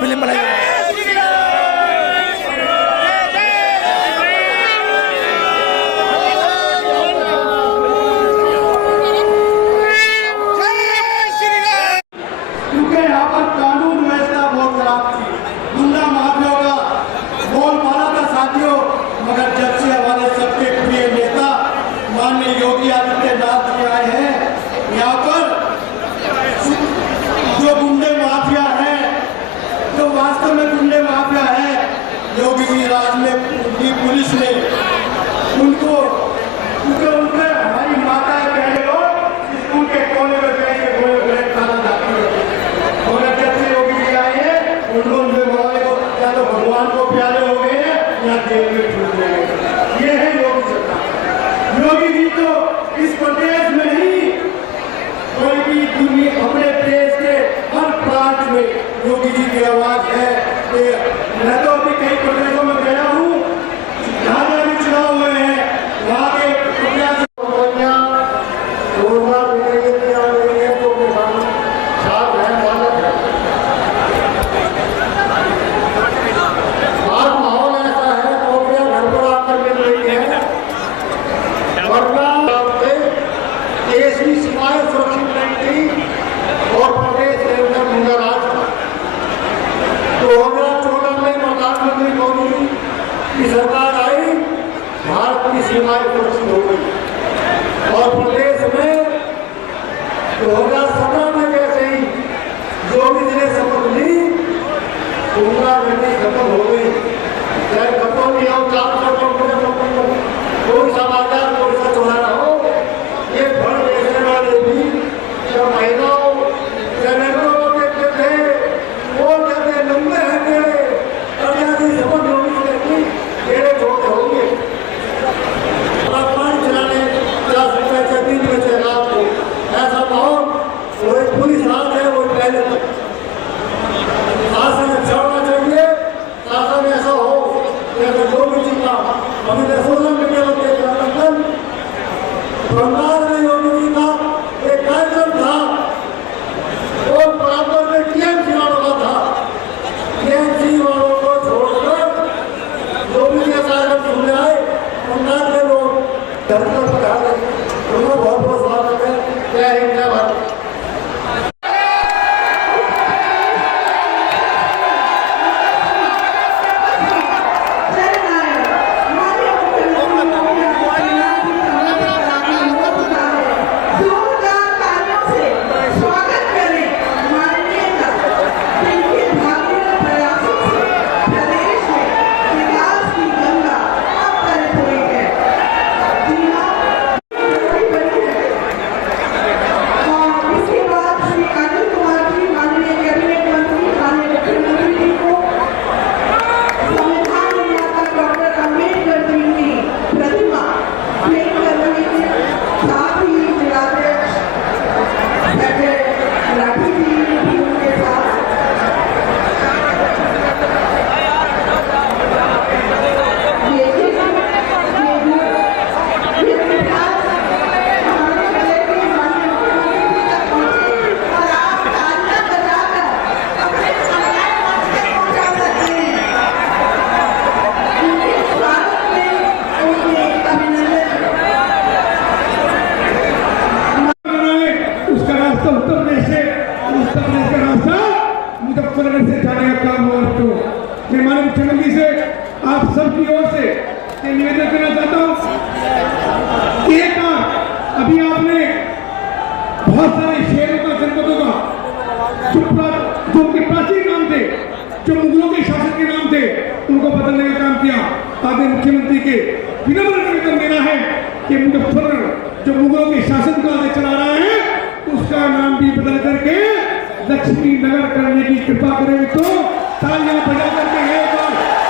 Film बनाई है। क्योंकि यहाँ पर कानून व्यवस्था बहुत खराब थी, गुंडा माफिया का बोलबाला था साथियों। मगर जब से हमारे सबके प्रिय नेता माननीय योगी आदित्यनाथ जी आए हैं, यहाँ पर जो गुंडे माफिया है, जो वास्तव में गुंडे माफिया है, योगी जी राज में उनकी पुलिस ने उनको, क्योंकि उनके हमारी माता बहने लोग स्कूल के कोने में बैठ के गोले गोले खाना जाती है। मगर जब से योगी जी आए हैं, उन लोग या तो भगवान को प्यारे हो गए हैं या जेल में छूट गए हैं। ये है योगी सरकार। योगी जी तो इस प्रदेश में नहीं, कोई भी दुनिया अपने देश के हर प्रांत में योगी जी की आवाज है। मैं तो अभी कई प्रदेशों में गया हूँ, जहाँ भी चुनाव हुए हैं, वहाँ के प्रत्याशी सुरक्षित नहीं थी और प्रदेश के अंदर गुंडा राज था। 2014 में प्रधानमंत्री मोदी की सरकार आई, भारत की सीमाएं सुरक्षित हो गई और प्रदेश में 2017 में जैसे ही योगी जी ने शपथ ली, गुंडा नीति खत्म हो गई। चाहे खत्म नहीं हो, 400 कोई समाचार कोई सच हो रहा हो, ये भर बेचने वाले भी जब महिलाओं जनरलों को देखते थे, वो कहते लंबे हैं मेरे आजादी समझ होगी लेकिन मेरे छोटे होंगे। पानी चलाने 50 रुपए से 3 बजे रात को ऐसा माहौल, वही पुलिस हाथ है, वही पहले तक शासन अच्छा होना चाहिए। शासन ऐसा हो जैसे योगी जी का अभी सोशल मीडिया में देख रहा बंगाल में योगी जी का एक कार्यक्रम था, वो बराबर में टीएमसी वालों का था। टीएमसी वालों को छोड़कर योगी जी का कार्यक्रम सुनने आए बंगाल के लोग। धरती पर कहा उनको बहुत बहुत स्वागत है। जय हिंद, जय भारत। मुख्यमंत्री से आप सबकी ओर से निवेदन करना चाहता हूँ। एक अभी आपने बहुत सारे शहरों का, जनपदों का जो उनके प्राचीन नाम थे, जो मुगलों के शासन के नाम थे, उनको बदलने का काम किया। आगे मुख्यमंत्री के विनम्र निवेदन देना है कि मुजफ्फरनगर जो मुगलों के शासन को आगे चला रहा है, उसका नाम भी बदल करके लक्ष्मी नगर करने की कृपा करें। तो तालियां बजा करके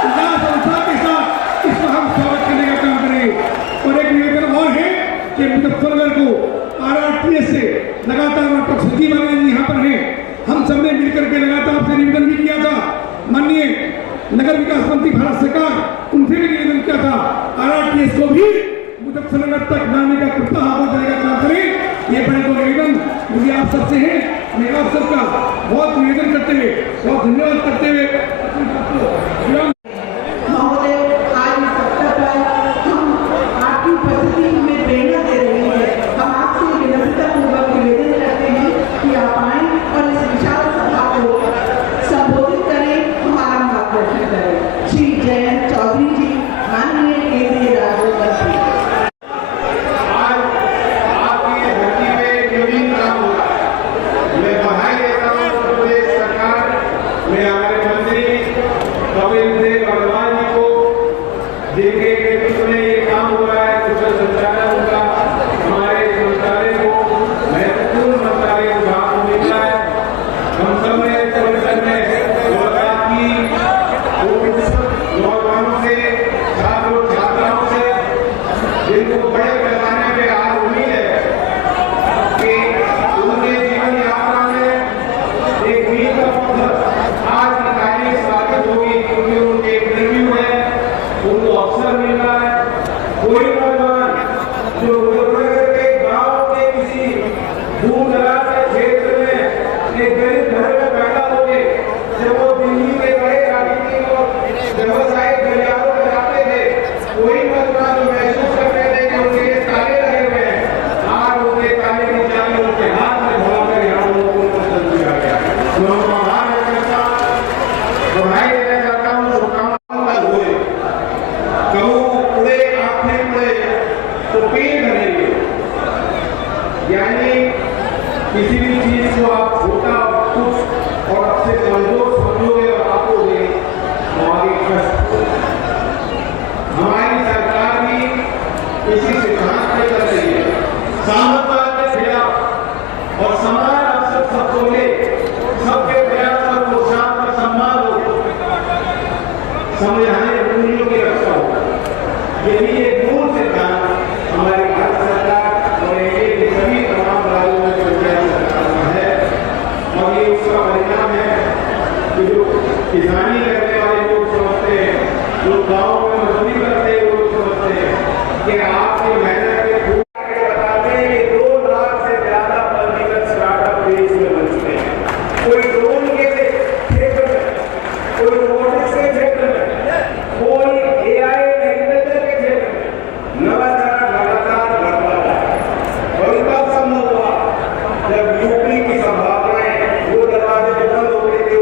उल्लास और उत्साह के साथ इसका हम स्वागत करने का काम करें। और एक निवेदन और है कि मुजफ्फरनगर को RRTS से लगातार डॉक्टर संजीव आनंद यहाँ पर हैं, हम सबने मिलकर के लगातार आपसे निवेदन भी किया था। माननीय नगर विकास मंत्री भारत सरकार, उनसे भी निवेदन किया था RRTS को भी मुजफ्फरनगर तक लाने का कृपा हो जाएगा काम करें। ये बड़े को निवेदन मुझे आप सबसे है। मैं आप सबका बहुत निवेदन करते हुए, बहुत धन्यवाद करते हुए महोदय, आज इस अवसर पर हम आपकी उपस्थिति हमें प्रेरणा दे रही है। हम आपसे विनम्रतापूर्वक निवेदन करते हैं कि आप आएं और इस विशाल सभा को संबोधित करें, हमारा मार्गदर्शन करें। श्री जयंत चौधरी जी, माननीय केंद्रीय राज्य मंत्री। जिनके नेतृत्व में ये काम हो रहा है, कुशल संचालन होगा, हमारे मंत्रालय को महत्वपूर्ण मंत्रालय विभाग को मिला है। हम सब ने संगठन में मुलाकात की, नौजवानों से, छात्रों छात्राओं से, जिनको बड़े पैमाने पे आज उम्मीद है कि उनके जीवन यात्रा में एक मील का पत्थर आज की तारीख स्थापित होगी, क्योंकि उनके इंटरव्यू है, उनको अवसर मिल रहा है। कोई नौजवान जो मुजफ्फरनगर के गांव के किसी दूर दराज के क्षेत्र में एक गरीब घर में पैदा होते, जब वो दिल्ली के बड़े राजनीतिक और व्यवसायिक गलियारों में जाते थे, कोई नौजवान जो महसूस करते थे कि उनके लिए ताले लगे हुए हैं, आज उनके ताले की चाबी उनके हाथ में धोकर यहाँ लोगों को पसंद किया गया। तो हम आभार व्यक्त करता हूँ, बधाई देना चाहता हूँ, शुभकामनाएं हुए। कहूँ उड़े आंखें उड़े तो पेट भरेंगे, यानी किसी भी चीज को आप छोटा कुछ और आपसे कमजोर समझोगे और आपकोगे तो आगे कष्ट होगा। हमारी सरकार भी इसी सिद्धांत पे चल रही है, सामर्थ्य के खिलाफ और समान अवसर सबको ले, सबके प्रयास और प्रोत्साहन का सम्मान हो, संवैधानिक मूल्यों की रक्षा हो। यही एक मूल सिद्धांत हमारी भारत सरकार और एनडीए के सभी तमाम राज्यों में पंचायत सरकार का है, और ये उसका परिणाम है कि जो किसानी करने वाले लोग समझते हैं, जो गाँव में मजदूरी करते हैं, लोग समझते हैं कि आपकी मेहनत के फूल बताते हैं कि 2 लाख से ज्यादा पंजीकृत स्टार्टअप देश में बन चुके हैं। कोई ड्रोन के क्षेत्र में, कोई रोबोटिक्स के क्षेत्र में, कोई AI एग्रीकल्चर के क्षेत्र में लगातार बढ़ता है। और तब संभव हुआ जब यूपी की संभावनाएं वो दरवाजे जो बंद हो गए थे।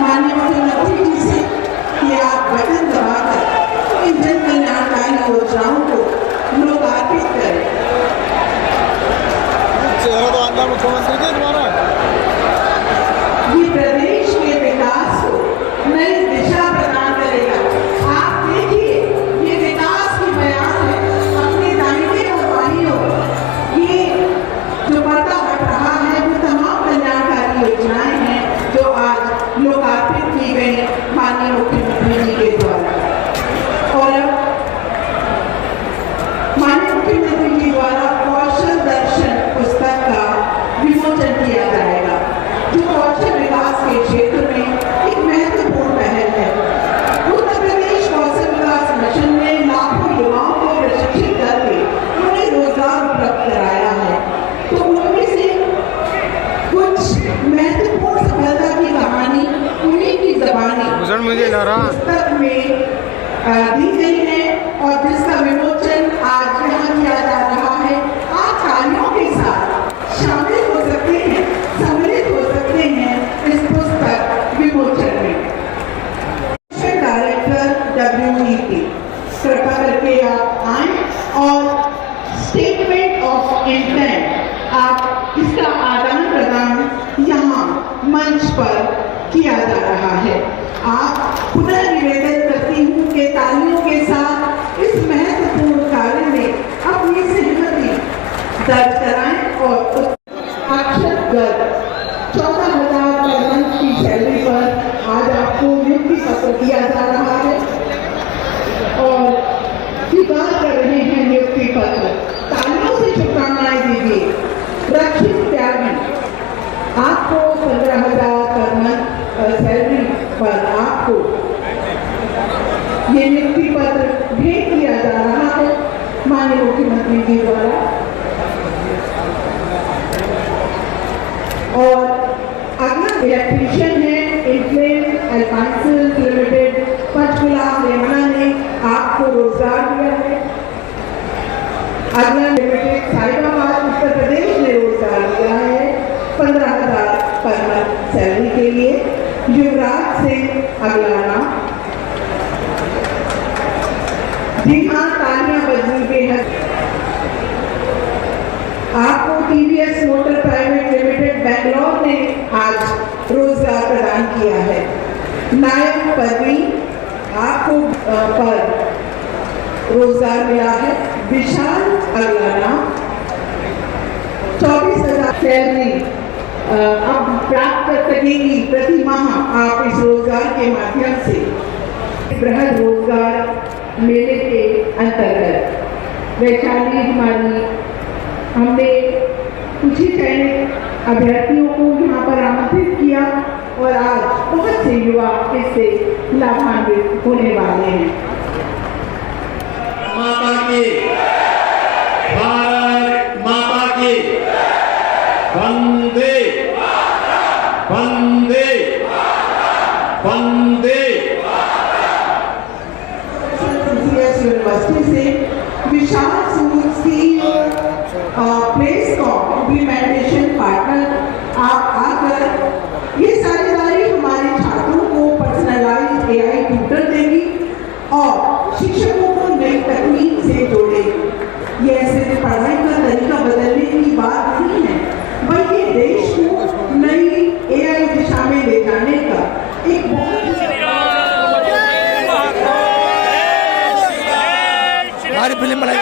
माननीय मुख्यमंत्री जी से कि आप बटन दबाकर इन जन कल्याणकारी योजनाओं को लोकार्पित करें। चेहरा तो आंदा मुख्यमंत्री थे तुम्हारा। ये प्रदेश के विकास को नई दिशा प्रदान करेगा। आप देखिए, ये विकास की बयान है, अपने दाहिने और बाईं ओर ये जो पर्दा हट रहा है वो तमाम कल्याणकारी योजनाएं हैं जो आज लोकार्पित की गई माननीय मुख्यमंत्री जी के द्वारा। और माननीय मुख्यमंत्री जी द्वारा कौशल दर्शन पुस्तक का विमोचन किया जाएगा, जो कौशल विकास के क्षेत्र में एक महत्वपूर्ण पहल है। उत्तर प्रदेश कौशल विकास मिशन ने लाखों युवाओं को प्रशिक्षित करके उन्हें रोजगार उपलब्ध कराया है। तो उनमें से कुछ महत्वपूर्ण सफलता की कहानी उन्हीं की ज़बानी पुस्तक में दी गई है, और जिसका विमोचन आज यहाँ किया जा रहा है। आप तालियों के साथ शामिल हो सकते हैं, सम्मिलित हो सकते हैं इस पुस्तक विमोचन में। डायरेक्टर WEP, कृपा करके आप आएं और स्टेटमेंट ऑफ इंटेंट, आप इसका आदान प्रदान यहाँ मंच पर किया जा रहा है। आप पुनः निवेदन करती हूँ कि तालियों के साथ इस महत्वपूर्ण कार्य में अपनी सहमति दर्ज कराएं और अक्षत गर्ग 14,000 पर मंथ की सैलरी पर आज आपको नियुक्ति पत्र दिया जा रहा है और स्वीकार कर रहे हैं नियुक्ति पत्र। तालियों से शुभकामनाएं दीजिए। रक्षित त्यागी, आपको 15,000 पर मंथ सैलरी पर आपको ये नियुक्ति पत्र भेंट किया जा रहा है माननीय मुख्यमंत्री जी द्वारा। इलेक्ट्रीशियन है इन्फ्लेम एल्कांसिल लिमिटेड पंचकुला हरियाणा ने आपको रोजगार दिया है। अगला लिमिटेड साहिबाबाद उत्तर प्रदेश ने रोजगार दिया है 15,000 पर मंथ सैलरी के लिए। युवराज सिंह अगला नाम। जी हाँ, तालियां बजनी बेहद। आपको TVS motor private limited Bangalore ने आज रोजगार प्रदान किया है। नायक पदवी आपको पर रोजगार मिला है। विशाल अगला नाम। 24,000 सैलरी अब प्राप्त कर सकेंगी प्रति माह आप इस रोजगार के माध्यम से। बृहद रोजगार मेले के अंतर्गत वैशाली हमने कुछ ही चयनित अभ्यर्थियों को यहाँ पर आमंत्रित किया और आज बहुत से युवा इससे लाभान्वित होने वाले हैं। माता की, भारत माता की, वंदे वंदे वंदे। यूनिवर्सिटी से विशाल सूद प्लेस इम्प्लीमेंटेशन पार्टनर आप आकर ये साझेदारी हमारे छात्रों को पर्सनलाइज्ड AI ट्यूटर देगी और शिक्षकों को नई तकनीक से जोड़ेगी। ये सिर्फ पढ़ाई का तरीका बदलने की बात नहीं है, बल्कि देश को नई AI दिशा में ले जाने का एक बहुत फिल्म बनाई।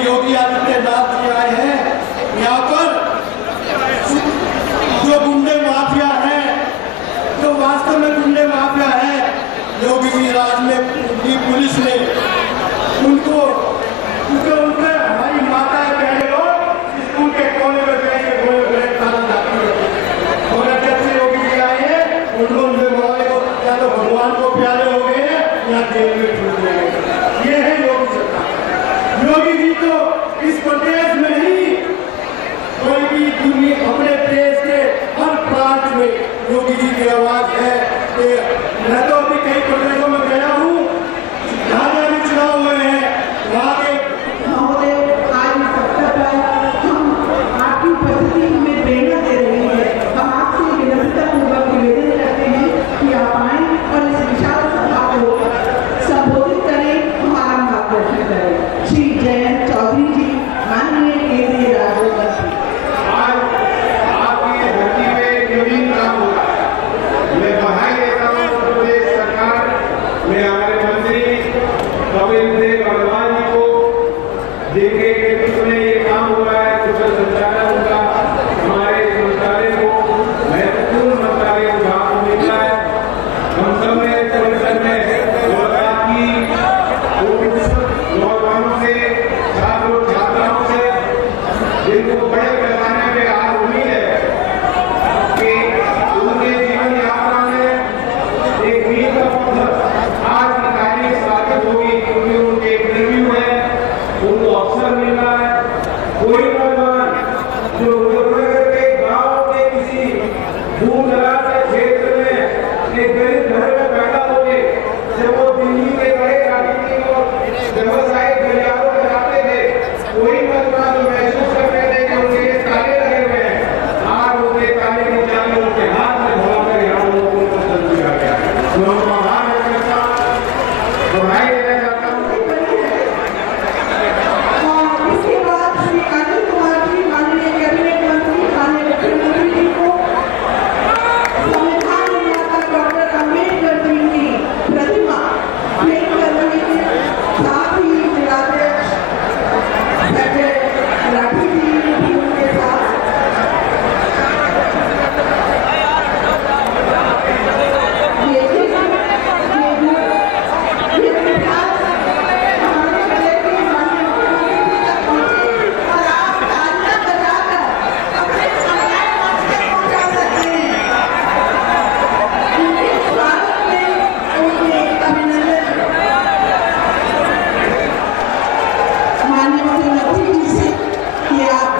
योगी आदित्यनाथ जी आए हैं यहाँ पर, जो गुंडे माफिया है, जो वास्तव में गुंडे माफिया है, योगी जी राज में की पुलिस ने उनको उनके हमारी माताएं बहने लोग स्कूल के कोने में बैठ के गोले खाना जाती है। और जब से योगी जी आए हैं उनको उनके मोबाइल को या तो भगवान को प्यारे हो गए हैं या जेल में छूट गए हैं। ये है योगी सरकार। योगी जी तो इस प्रदेश में नहीं, कोई भी दुनिया अपने देश के हर प्रांत में योगी जी की आवाज है। मैं तो अभी कई प्रदेशों में गया हूँ, जहाँ जहाँ भी चुनाव हुए हैं वहाँ के महोदय आज इस अवसर पर हम आपकी उपस्थिति हमें प्रेरणा दे रही है। हम आपसे विनम्रतापूर्वक निवेदन करते हैं कि आप आएं और इस विशाल सभा को संबोधित करें, हमारा मार्गदर्शन करें। श्री जयंत चौधरी जी, माननीय केंद्रीय राज्य मंत्री। आज आपकी धरती पे जमीन काम होगा। मैं बधाई देता हूँ उत्तर प्रदेश सरकार में हमारे मंत्री कपिल देव अग्रवाल जी को, जिनके नेतृत्व में ये काम हो रहा है। कुशल संचालन होगा। हमारे मंत्रालय को महत्वपूर्ण मंत्रालय विभाग को मिल रहा है। हम सब ने परिषद में मुलाकात की, नौजवानों से, छात्रों छात्राओं से, जिनको बड़े पैमाने पे आज उम्मीद है कि उनके जीवन यात्रा में एक मील का पत्थर आज की तारीख साबित होगी, क्योंकि उनके इंटरव्यू है, उनको अवसर मिल रहा है। कोई नौजवान जो मुजफ्फरनगर के गांव के किसी दूर दराज के क्षेत्र में एक गरीब घर में पैदा होते, जब वो दिल्ली के बड़े राजनीतिक और व्यवसायिक गलियारों में जाते थे, कोई नौजवान महसूस करते थे कि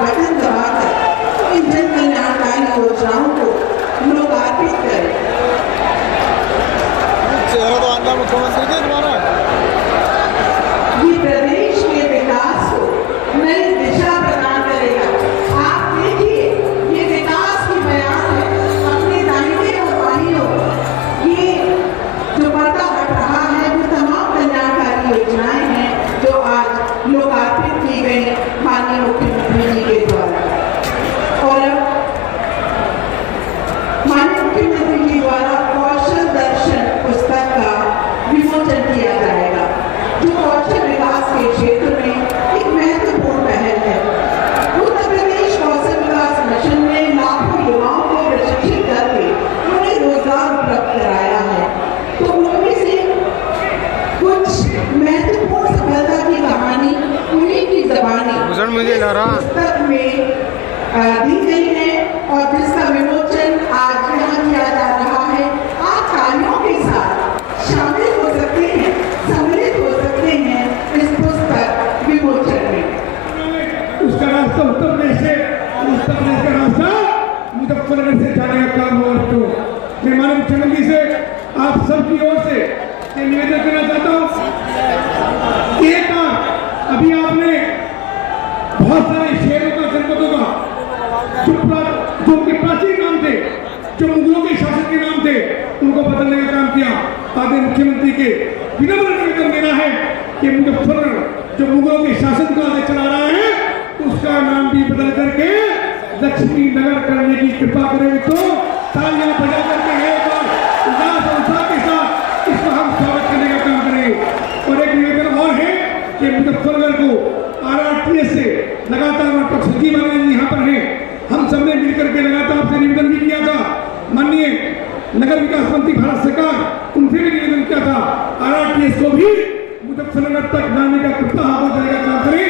बटन दबाकर इन जन कल्याणकारी योजनाओं को लोकार्पित करें। चेहरा तो आंध्र मुख्यमंत्री के द्वारा ये प्रदेश के विकास को नई दिशा प्रदान करेगा। आप देखिए, ये विकास की बयान है, अपने दाहिने और बाईं ओर ये जो पर्दा हट रहा है वो तमाम कल्याणकारी योजनाएं हैं जो आज लोकार्पित की गई माननीय मुख्यमंत्री जी के द्वारा। और माननीय मुख्यमंत्री जी द्वारा कौशल दर्शन पुस्तक का विमोचन किया जाएगा, जो कौशल विकास के क्षेत्र में एक महत्वपूर्ण पहल है। उत्तर प्रदेश कौशल विकास मिशन ने लाखों युवाओं को प्रशिक्षित करके उन्हें रोजगार उपलब्ध कराया है। तो उनमें से कुछ महत्वपूर्ण सफलता की कहानी उन्हीं की भूषण मुझे लग रहा पुस्तक में दी गई है और जिसका विमोचन आज यहाँ किया जा रहा है। आप तालियों के साथ शामिल हो सकते हैं, सम्मिलित हो सकते हैं इस पुस्तक विमोचन में। उसका रास्ता उत्तर प्रदेश का रास्ता मुजफ्फरनगर से जाने का काम हुआ। तो मैं माननीय मुख्यमंत्री से आप सबकी ओर से निवेदन करना चाहता हूँ। एक बार अभी आपने बहुत सारे शहरों का जनपदों का जो उनके प्राचीन नाम थे, जो मुगलों के शासन के नाम थे, उनको बदलने का काम किया। आगे मुख्यमंत्री के विनम्र निवेदन देना है कि मुजफ्फरनगर जो मुगलों के शासन को आगे चला रहा है उसका नाम भी बदल करके लक्ष्मी नगर करने की कृपा करें। तो तालियां बजा करके एक बार उल्लास और उत्साह के साथ इसका हम स्वागत करने का काम करें। और एक निवेदन और है कि मुजफ्फरनगर को RRTS से लगातार डॉक्टर सचिव यहाँ पर हैं, हम सबने मिलकर के लगातार आपसे निवेदन भी किया था। माननीय नगर विकास मंत्री भारत सरकार उनसे भी निवेदन किया था RRTS को भी मुजफ्फरनगर तक लाने का कितना हो जाएगा काम करें।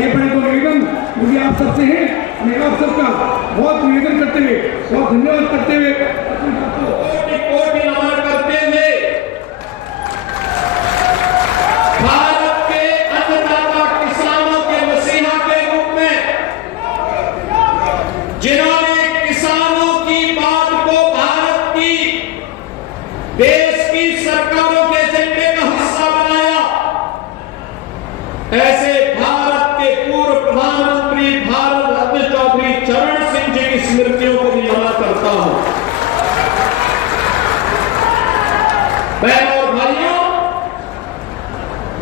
ये बड़े को निवेदन मुझे आप सबसे है। मैं आप सबका बहुत निवेदन करते हुए, बहुत धन्यवाद करते हुए, कोटि नमन करते हुए भारत के अन्नदाता किसानों के मसीहा के रूप में जिन्होंने किसानों की बात को भारत की देश की सरकारों के एजेंडे का हिस्सा बनाया, ऐसे भारत के पूर्व प्रधानमंत्री भारत रत्न चौधरी चरण सिंह जी की स्मृतियों को भी नमन करता हूं। बहनों और भाइयों,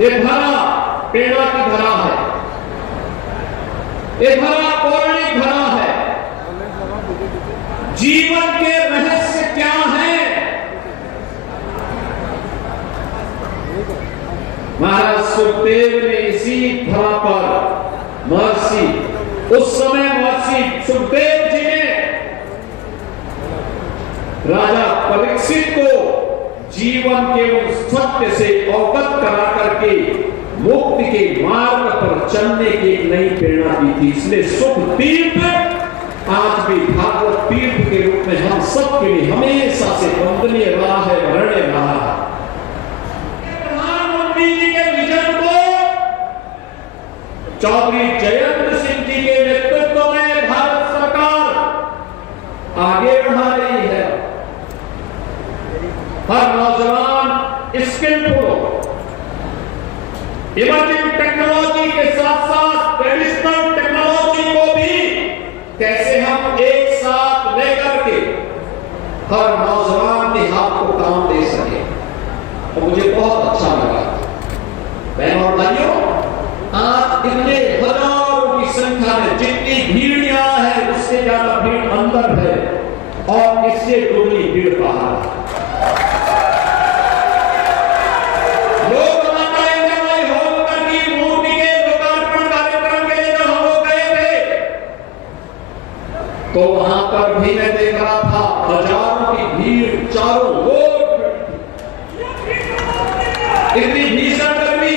ये धरा प्रेरणा की धरा है, ये धरा पौराणिक धरा है। जीवन के रहस्य क्या है? महाराज सुखदेव ने इसी धरा पर महर्षि, उस समय महर्षि सुखदेव जी ने राजा परीक्षित को जीवन के उस सत्य से अवगत करा करके मुक्ति के मार्ग पर चलने की एक नई प्रेरणा दी थी। इसलिए सुख तीर्थ आज भी भागवत तीर्थ के रूप में हम सबके लिए हमेशा से वंदनीय रहा है, वरणीय रहा है। प्रधानमंत्री जी के विजन को चौधरी जयंत सिंह जी के नेतृत्व में भारत सरकार आगे बढ़ा रही है। हर नौजवान स्किलफुल हो, इमर्जिंग टेक्नोलॉजी के साथ साथ ट्रेडिशनल टेक्नोलॉजी को भी कैसे हम एक साथ लेकर के हर नौजवान के हाथ को काम दे सके। और मुझे बहुत अच्छा लगा। बहनों और भाइयों, आज इतने हजारों की संख्या में जितनी भीड़ यहाँ है उससे ज्यादा भीड़ अंदर है और इससे दुगनी भीड़ बाहर है। तो वहां पर भी मैं देख रहा था हजारों की भीड़ चारों ओर, इतनी भीषण गर्मी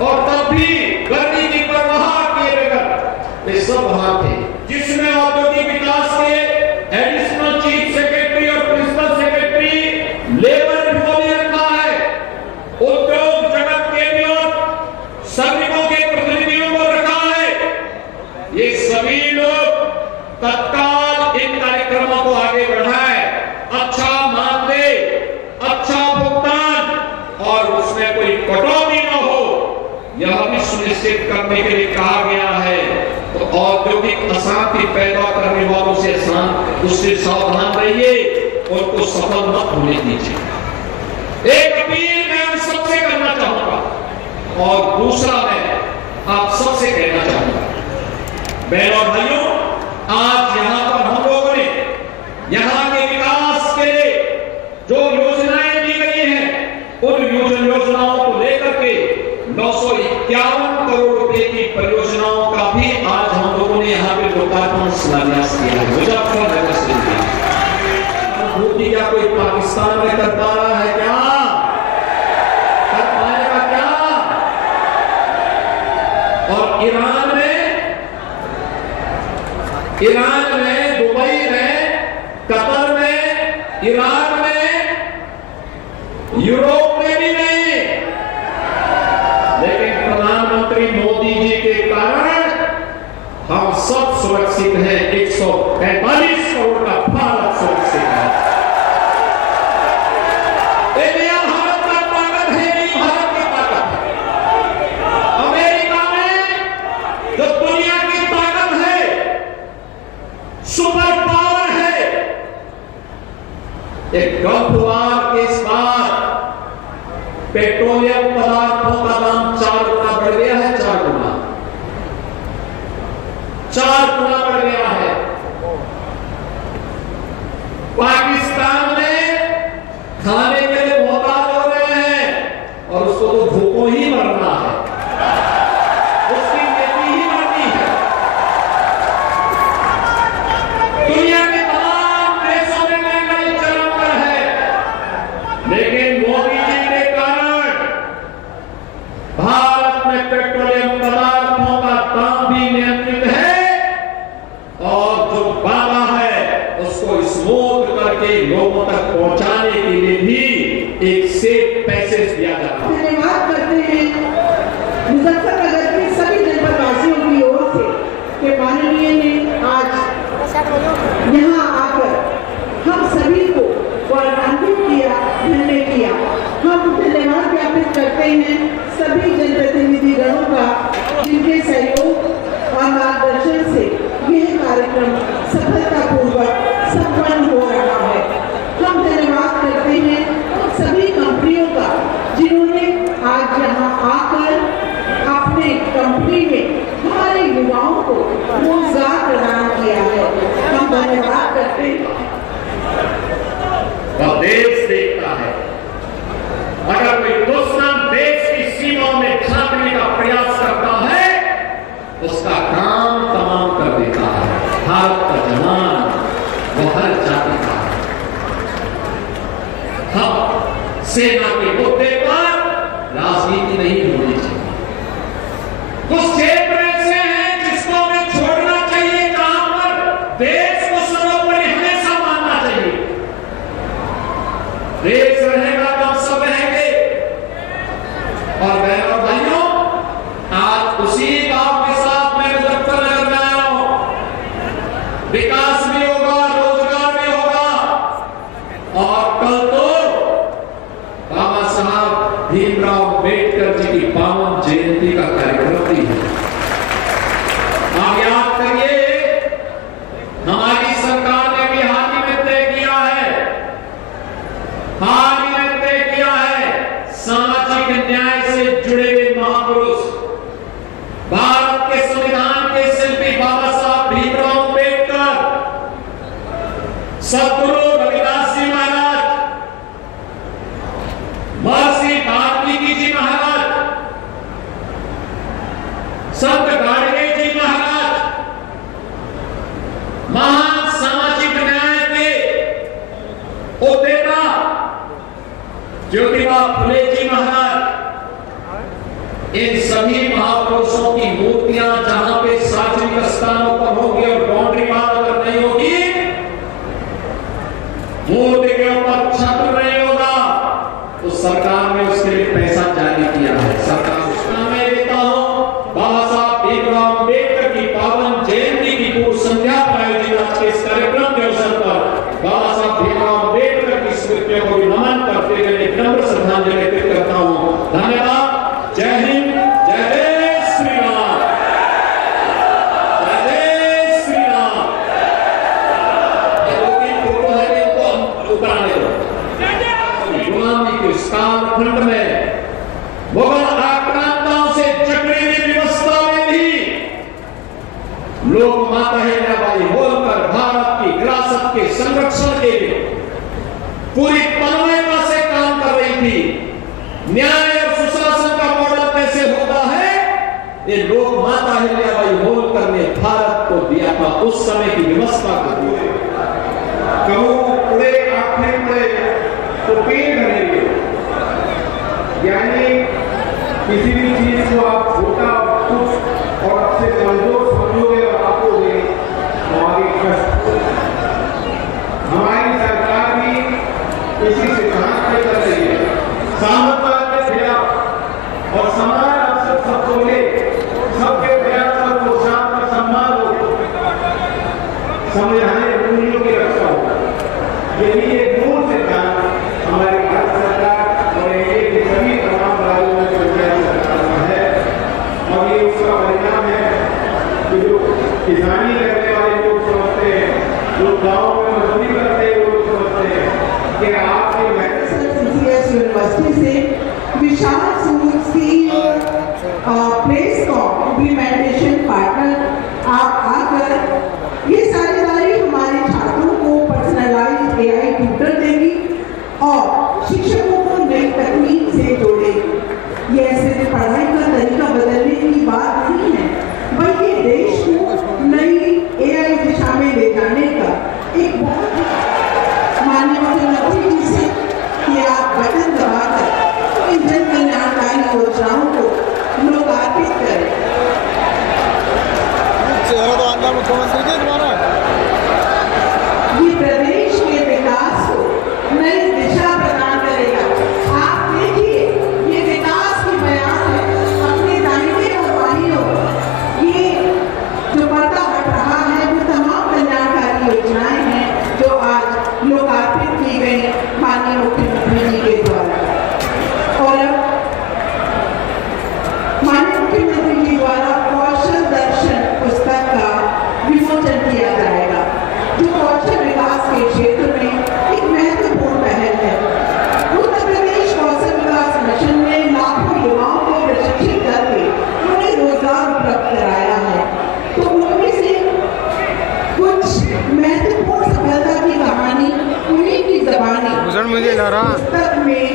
और तब भी गर्मी की परवाह किए बगैर वे सब वहां थे। जिसमें औद्योगिक विकास के एडिशनल चीफ सेक्रेटरी और प्रिंसिपल सेक्रेटरी लेबर को भी रखा है, उद्योग जगत के भी और श्रमिकों के प्रतिनिधियों को रखा है। ये सभी लोग तत्काल इन कार्यक्रमों को आगे बढ़ाएं, अच्छा मानदेय, अच्छा भुगतान और उसमें कोई कटौती न हो, यह भी सुनिश्चित करने के लिए कहा गया है। तो औद्योगिक अशांति पैदा करने वालों से उससे सावधान रहिए, उनको सफल मत होने दीजिए। एक अपील मैं आप सबसे करना चाहूंगा और दूसरा मैं आप सबसे कहना चाहूंगा, बहनों और भाइयों, आज यहां पर हम लोगों ने यहां के विकास के लिए जो योजनाएं दी गई हैं, उन योजनाओं को लेकर के 951 करोड़ रुपए की परियोजनाओं का भी आज हम लोगों ने यहां पे लोकार्पण शिलान्यास किया है। मुजफ्फरनगर से भूति क्या कोई पाकिस्तान में कर पा रहा है क्या? कर पाएगा क्या? और ईरान में, दुबई में, कतर में, ईरान में, यूरोप में भी नहीं, लेकिन प्रधानमंत्री मोदी जी के कारण हम सब सुरक्षित हैं। 145 करोड़ का भारत सुरक्षित है। इंडिया भारत का ताकत है, नहीं भारत की ताकत है। अमेरिका में जो दुनिया की ताकत है, सुपर पावर है, एक गल्फ वार के इस बार पेट्रोलियम पदार्थों का दाम 4 गुना बढ़ गया है। 4 गुना बढ़ गया है। पाकिस्तान में खाने के लिए मोहताज हो रहे हैं और उसको तो भूखों ही मरना है, उसकी खेती ही मरनी है। दुनिया के तमाम देशों में महंगाई चरम पर है, लेकिन मोदी जी के कारण भारत में पेट्रोलियम पदार्थों का दाम भी नियंत्रित है और जो वादा है उसको स्मूथ करके लोगों तक पहुंचाने के लिए भी एक सेफ पैसेज दिया जाता है। धन्यवाद करते हैं मुजफ्फरनगर के सभी जनपदवासियों की ओर से कि माननीय ने आज यहाँ आकर हम सभी को गौरवान्वित किया, धन्य किया। हम धन्यवाद ज्ञापित करते हैं सभी जनप्रतिनिधि गणों का, जिनके सहयोग और मार्गदर्शन से यह कार्यक्रम सफलतापूर्वक संपन्न हो रहा है। हम धन्यवाद करते हैं सभी कंपनियों का, जिन्होंने आज यहाँ आकर अपने कंपनी में हमारे युवाओं को रोजगार प्रदान किया है। हम धन्यवाद करते हैं। देश देखता है, अगर कोई दुश्मन देश की सीमाओं में झांकने का प्रयास करता है, उसका काम तमाम कर देता है। भारत का जवान वो हर जाति का है। हम सेना के मुद्दे पर राजनीति नहीं होनी चाहिए। कुछ क्षेत्र ऐसे हैं जिसको हमें छोड़ना चाहिए, जहां पर देश को सर्वोपरि हमेशा मानना चाहिए। देश रहेगा तो हम सब रहेंगे। और बहनों और भाइयों, आज उसी बात के साथ मैं मुजफ्फरनगर में आया हूं। विकास भी होगा, रोजगार भी होगा और कल तो बाबा साहब भीमराव अम्बेडकर जी की पावन जयंती का कार्यक्रम भी है। आप याद करिए, हमारी सरकार ने भी हाल ही में तय किया है, सामाजिक न्याय से जुड़े हुए महापुरुष, भारत के संविधान के शिल्पी बाबा साहब भीमराव अम्बेडकर, सदगुरु रविदास जी महाराज, महर्षि वाल्मीकि जी महाराज, संत गाडगे जी महाराज, महान सामाजिक न्याय के उद्देता ज्योतिबा फुले जी महाराज, इन सभी महापुरुषों की मूर्तियां जहां पे सार्वजनिक स्थानों पर होगी और बाउंड्री वाल अगर नहीं होगी, मूर्ति के ऊपर छत्र नहीं होगा, तो सरकार ने उसके लिए पैसा जारी किया है। सरकार मैं देता हूं, बाबा साहब भीमराव अम्बेडकर की पावन जयंती लोक माता अहिल्याबाई होलकर भारत की विरासत के संरक्षण के लिए पूरी तन्मयता से काम कर रही थी। न्याय और सुशासन का मॉडल कैसे होता है, ये लोक माता अहिल्याबाई होलकर ने भारत को दिया था, उस समय की व्यवस्था को दिया। कहूँ उड़े आंखें उड़े तो पेड़ बनेंगे, यानी किसी भी चीज को आप छोटा कुछ और आपसे कमजोर समझोगे और आपकोगे तो आगे कष्ट होगा। हमारी सरकार भी इसी सिद्धांत पे चल रही है, सामंतवाद के खिलाफ और समान अवसर सबको मिले, सबके प्रयास और प्रोत्साहन का सम्मान हो, संवैधानिक मूल्यों की रक्षा हो। यही एक मूल सिद्धांत हमारी भारत सरकार और एनडीए के सभी तमाम राज्यों में पंचायत सरकार का है, और ये उसका परिणाम है कि जो किसानी करने वाले लोग समझते हैं, जो गाँव में मजदूरी करते हैं, वो समझते हैं कि आपके यूनिवर्सिटी से विशाल प्लेस का इम्प्लीमेंटेशन पार्टनर आप आकर ये साझेदारी हमारे छात्रों को पर्सनलाइज्ड एआई ट्यूटर देगी और शिक्षकों को नई तकनीक से जोड़ेगी। ये सिर्फ पढ़ाई का तरीका बदलने की बात नहीं है, बल्कि देश को नई एआई दिशा में ले जाने का एक बहुत माननीय मुख्यमंत्री जी से कि आप बटन दबाकर इन जन कल्याणकारी योजनाओं को लोकार्पित करें। चेहरा तो आंध्र मुख्यमंत्री के तुम्हारा। ये प्रदेश के विकास को नई दिशा प्रदान करेगा। आप देखिए, ये विकास की बयान है, अपने दाहिने और बाईं ओर ये जो पर्दा हट रहा है वो तमाम कल्याणकारी योजनाएं हैं जो आज लोकार्पित की गई माननीय मुख्यमंत्री जी के द्वारा। और माननीय मुख्यमंत्री जी द्वारा कौशल दर्शन पुस्तक का विमोचन किया जाएगा, जो कौशल विकास के क्षेत्र में एक महत्वपूर्ण पहल है। उत्तर प्रदेश कौशल विकास मिशन ने लाखों युवाओं को प्रशिक्षित करके उन्हें रोजगार उपलब्ध कराया है। तो उनमें से कुछ महत्वपूर्ण सफलता की कहानी उन्हीं की जबानी मुझे लगा पुस्तक में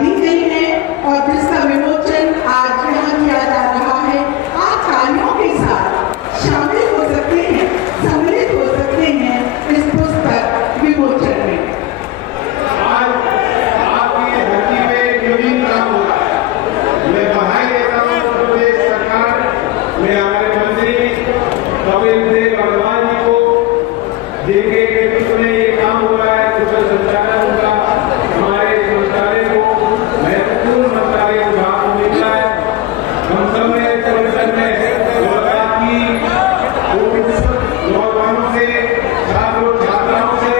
दी गई है और जिसका विमोचन आज यहाँ किया जा रहा है। आप तालियों के साथ शामिल हो सकते हैं, सम्मिलित हो सकते हैं इस पुस्तक विमोचन में। आज आपकी धरती पे जमीन काम हो रहा है। मैं बधाई देता हूँ उत्तर प्रदेश सरकार में हमारे मंत्री कपिल देव अग्रवाल जी को, जिनके नेतृत्व में ये काम हो रहा है। कुशल संचालन उनका हमारे मंत्रालय को महत्वपूर्ण मंत्रालय विभाग को मिल रहा है। हम सब ने परिषद में मुलाकात की, नौजवानों से, छात्रों छात्राओं से,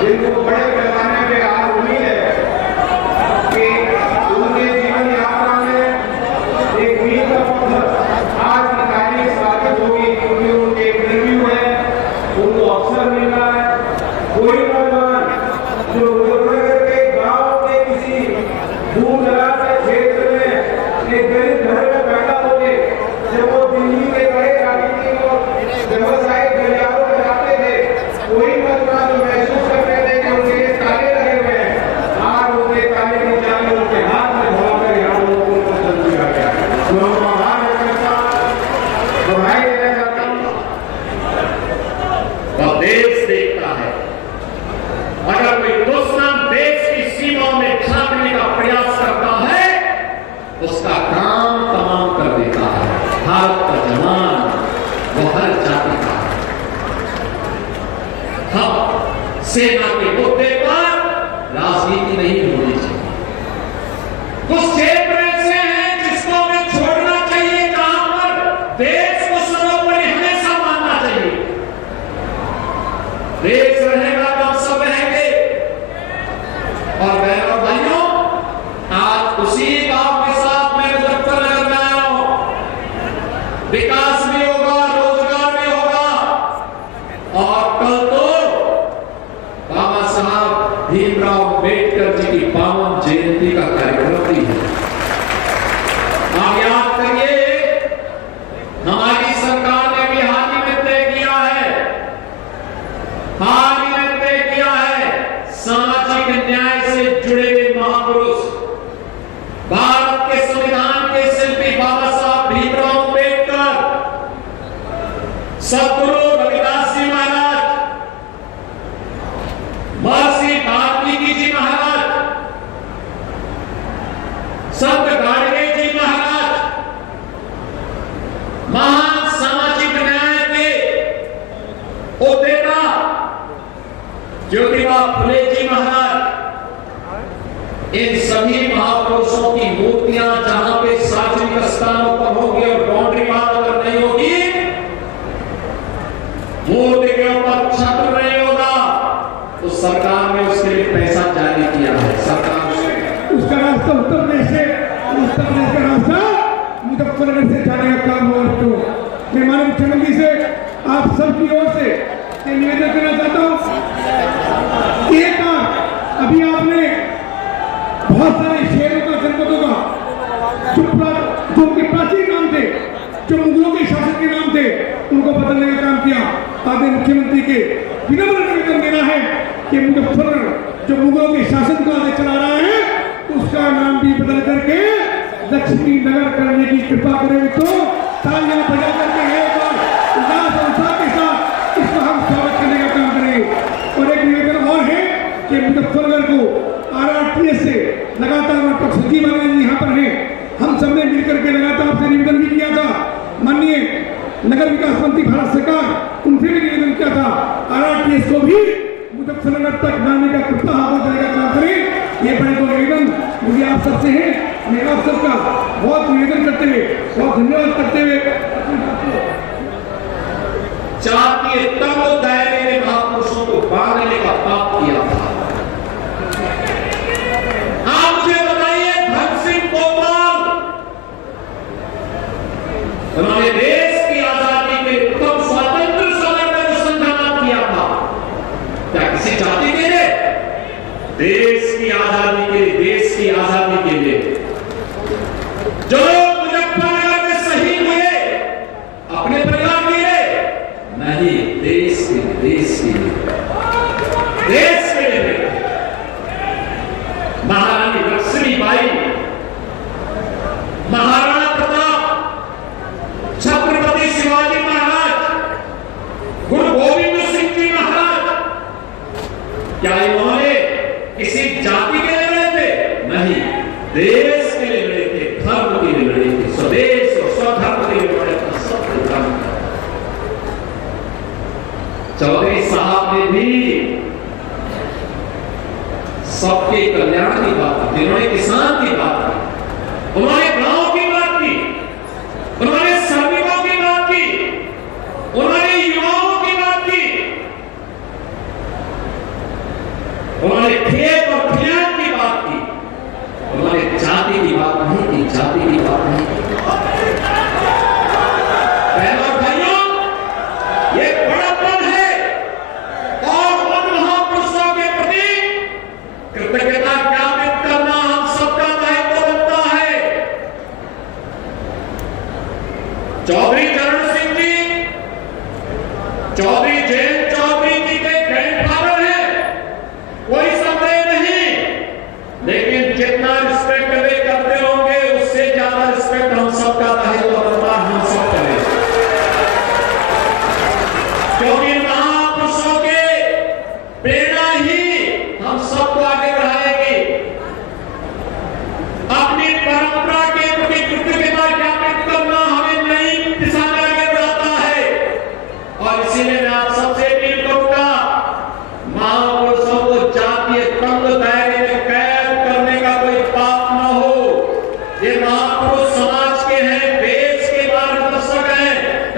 जिनको बड़े पैमाने पे आज उम्मीद है कि उनके जीवन यात्रा में एक मील का पत्थर आज की तारीख साबित होगी, क्योंकि उनके इंटरव्यू है, उनको अवसर मिल रहा है। कोई नौजवान जो मुजफ्फरनगर के गांव के किसी दूर दराज के क्षेत्र में एक गरीब घर में पैदा होते, जब वो दिल्ली के बड़े राजनीतिक और व्यवसायिक गलियारों में जाते थे, कोई नौजवान जो महसूस करते थे कि उनके लिए ताले लगे हुए हैं, आज उनके ताले की चाबी उनके हाथ में धोकर यहाँ लोगों को पसंद किया गया। तो हम आभार व्यक्त करता हूं, बधाई देना चाहता हूँ। और देश देखता है, अगर कोई दुश्मन देश की सीमाओं में झांकने का प्रयास करता है, उसका काम तमाम कर देता है। भारत का जवान वो हर जाति का है। हम सेना के मुद्दे पर राजनीति नहीं होनी चाहिए। कुछ क्षेत्र ऐसे हैं जिसको हमें छोड़ना चाहिए, जहां पर देश को सर्वोपरि हमेशा मानना चाहिए। देश रहेगा तो हम सब रहेंगे। और बहनों भाइयों, आज उसी गांव के साथ मैं मुजफ्फरनगर में आया हूं। विकास भी होगा, रोजगार भी होगा, और कल तो बाबा सदगुरु रविदास जी महाराज, महर्षि वाल्मीकि जी महाराज, संत गाडगे जी महाराज, महान सामाजिक न्याय के उद्देता ज्योतिबा फुले जी महाराज, इन सभी महापुरुषों की मूर्तियां जहां पे सार्वजनिक स्थानों पर होगी और बाउंड्री वाल अगर नहीं होगी, मूर्ति के ऊपर छत्र नहीं होगा, तो सरकार ने उसके लिए पैसा जारी किया है। सरकार उसका रास्ता उत्तर प्रदेश का रास्ता मुजफ्फरनगर से जाने का काम हुआ। तो मैं माननीय मुख्यमंत्री से आप सबकी ओर से निवेदन करना चाहता हूँ, एक अभी आपने बहुत सारे शहरों का जनपदों का जो उनके प्राचीन नाम थे, जो मुगलों के शासन के नाम थे, उनको बदलने का काम किया। आदरणीय मुख्यमंत्री के विनम्र निवेदन देना है कि मुजफ्फरनगर जो मुगलों के शासन का आगे चला रहा है, उसका नाम भी बदल करके लक्ष्मी नगर करने की कृपा करें। तो तालियां बजा करके एक बार उल्लास और उत्साह के साथ इसका हम स्वागत करने का काम करें। और एक निवेदन और है कि मुजफ्फरनगर को RRTS से लगातार डॉक्टर संजीव आनंद जी यहाँ पर हैं, हम सबने मिलकर के लगातार आपसे निवेदन भी किया था, माननीय नगर विकास मंत्री भारत सरकार उनसे भी निवेदन किया था, RRTS को भी मुजफ्फरनगर तक लाने का कृपा हम का काम करें। ये बड़े दो निवेदन मुझे आप सबसे हैं, मैं आप सबका बहुत निवेदन करते हुए, बहुत धन्यवाद करते हुए जातीय तंग दायरे में महापुरुषों को बांधने का पाप किया था। आप मुझे बताइए, धन सिंह कोतवाल उन्होंने देश की आजादी के उत्तम स्वतंत्र समय में जो संग्राम किया था, क्या किसी जाति के लिए? देश की आजादी के लिए, देश की आजादी के लिए जो लोग मुजफ्फरनगर में शहीद हुए, अपने परिवार के लिए नहीं, देश के लिए, देश के लिए, देश के लिए। महारानी लक्ष्मीबाई, महाराणा प्रताप, छत्रपति शिवाजी महाराज, गुरु गोविंद सिंह जी महाराज, क्या इन्होंने किसी जाति के लिए लड़े थे? नहीं, देश के लिए लड़े थे, धर्म के लिए लड़े थे, स्वदेश और स्वधर्म के लिए लड़े थे, सत्य धर्म। चौधरी साहब ने भी सबके कल्याण की बात की, उन्होंने किसान की बात की, उन्होंने गांव की बात की, उन्होंने श्रमिकों की बात की, उन्होंने युवाओं की बात की, उन्होंने खेत और खलिहान की बात की, उन्होंने जाति की बात नहीं की, जाति की बात नहीं की। बहनों और भाइयों, ये बड़ापन है और उन महापुरुषों के प्रति कृतज्ञता ज्ञापित करना हम सबका दायित्व बनता है। चौधरी चरण सिंह जी, चौधरी जैन चौधरी जी के ग्रैंडफादर हैं, कोई संदेह नहीं, लेकिन जितना रिस्पेक्ट वे करते होंगे उससे ज्यादा रिस्पेक्ट हम सबका दायित्व बनता है, हम सब करें, क्योंकि महापुरुषों के प्रेरणा ही हम सबको आगे बढ़ाएगी। अपनी परंपरा के प्रति कृतज्ञता ज्ञापित करना हमें नई दिशा में आगे बढ़ाता है। और इसीलिए मैं आप सबसे अपील करूंगा, महापुरुषों को जातीय तंग दायरे में कैद करने का कोई पाप न हो। ये महापुरुष समाज के हैं, देश के मार्गदर्शक हैं,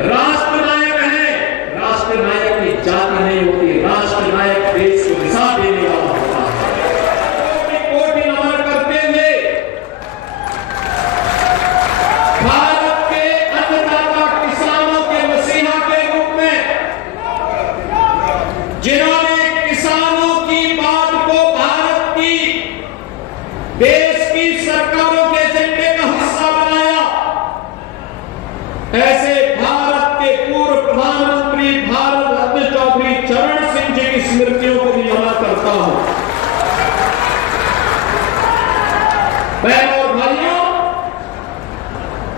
राष्ट्र नायक हैं। राष्ट्र नायक की जाति नहीं होती, राष्ट्र नायक देश को दिशा देने वाला होता है। कोटि नमन करते हुए भारत के अन्नदाता किसानों के मसीहा के रूप में, जिन्होंने किसानों की बात को भारत की, देश की सरकारों के एजेंडे का हिस्सा बनाया, ऐसे भारत के पूर्व प्रधानमंत्री भारत रत्न चौधरी चरण सिंह जी की स्मृतियों को भी नमन करता हूं। बहनों और भाइयों,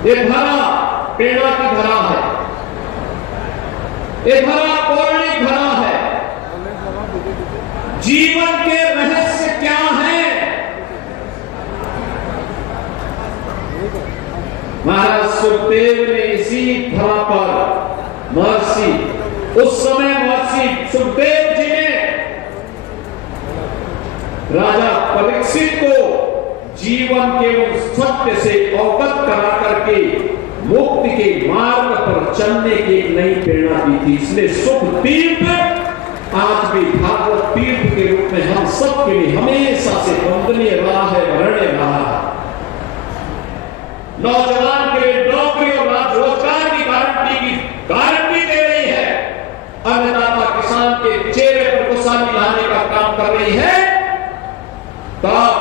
ये धरा प्रेरणा की धरा है। ये धरा पौराणिक धरा है। जीवन के रहस्य क्या है? महाराज सुखदेव ने इसी धरा पर महर्षि, उस समय महर्षि सुखदेव जी ने राजा परीक्षित को जीवन के उस सत्य से अवगत करा करके मुक्ति के मार्ग पर चलने की नई प्रेरणा दी थी। इसलिए सुख तीर्थ आज भी भागवत तीर्थ के रूप में हम सबके लिए हमेशा से वंदनीय रहा है, वरणीय रहा है। नौजवान के लिए नौकरी और रोजगार की गारंटी दे रही है। अन्नदाता किसान के चेहरे पर खुशहाली लाने का काम कर रही है। तब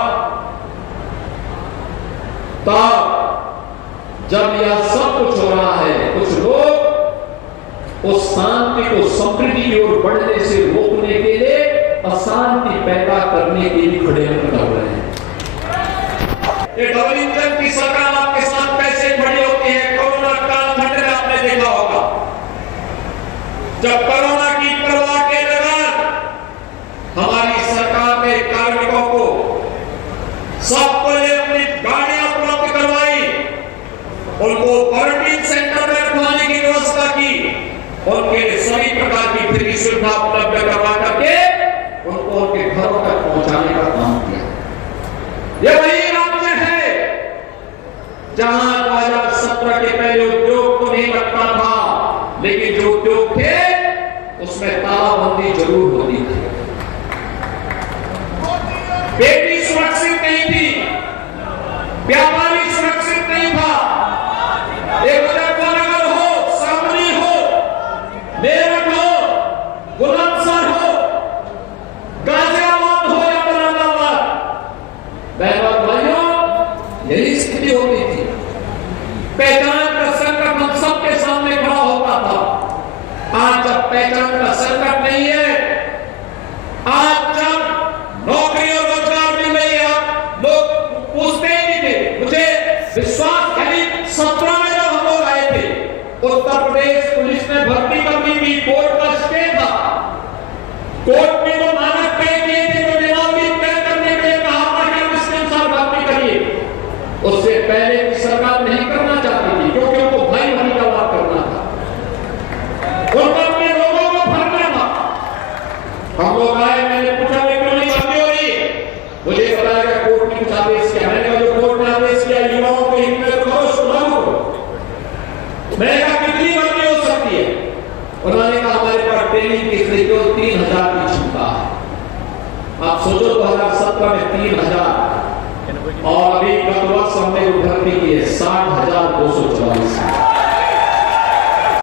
जब यह सब कुछ हो रहा है, कुछ लोग उस शांति को समृद्धि की ओर बढ़ने से रोकने के लिए अशांति पैदा करने के लिए षड्यंत्र कर रहे हैं। ये डबल इंजन की सरकार आपके साथ कैसे खड़ी होती है? कोरोना कालखंड में आपने देखा होगा, जब कोरोना की परवाह के बगैर हमारी सरकार ने कार्मिकों को सबको अपनी गाड़ियां उपलब्ध करवाई, उनको क्वारंटीन सेंटर में रखवाने की व्यवस्था की, उनके सभी प्रकार की फ्री सुविधा उपलब्ध करवा करके उनको उनके घरों तक पहुंचाने का काम किया। यह वही राज्य है जहां 2017 के पहले उद्योग तो नहीं लगता था, लेकिन जो उद्योग थे उसमें तालाबंदी जरूर होती थी। बेटी सुरक्षित नहीं थी, व्यापारी सुरक्षित नहीं था। एक मुजफ्फरनगर हो, शामली हो, मेरठ हो, बुलंदशहर हो, गाजियाबाद हो या मुरादाबाद, बहनों भाइयों, यही स्थिति होती थी। पहचान का संकट हम सबके सामने खड़ा होता था। आज जब पहचान का संकट नहीं है, आज जब नौकरी और रोजगार मिल रही है, लोग पूछते ही नहीं थे। मुझे विश्वास है 17 में जब हम लोग आए थे, उत्तर प्रदेश पुलिस ने भर्ती करनी थी, कोर्ट का स्टे था, कोर्ट में तो मानक तय किए थे, तो नियमावली तय करने के लिए कहा था कि आप इसके अनुसार भर्ती करिए। उससे पहले की सरकार नहीं करना चाहती थी, क्योंकि उनको भाई भाई का बात करना था, उनको अपने लोगों को भरना था। हम लोग आए, मैंने पूछा क्यों नहीं भर्ती हो रही? मुझे बताया कि कोर्ट ने कुछ आदेश किया। मैंने जो कोर्ट ने आदेश किया, युवाओं को हित में करो, सुनाओ। मैंने कहा कितनी भर्ती हो सकती है? उन्होंने कहा हमारे पास ट्रेनिंग की 3000 की क्षमता है। आप सोचो 2017 में 3000 और अभी गत वर्ष हमने भर्ती की है 60,244।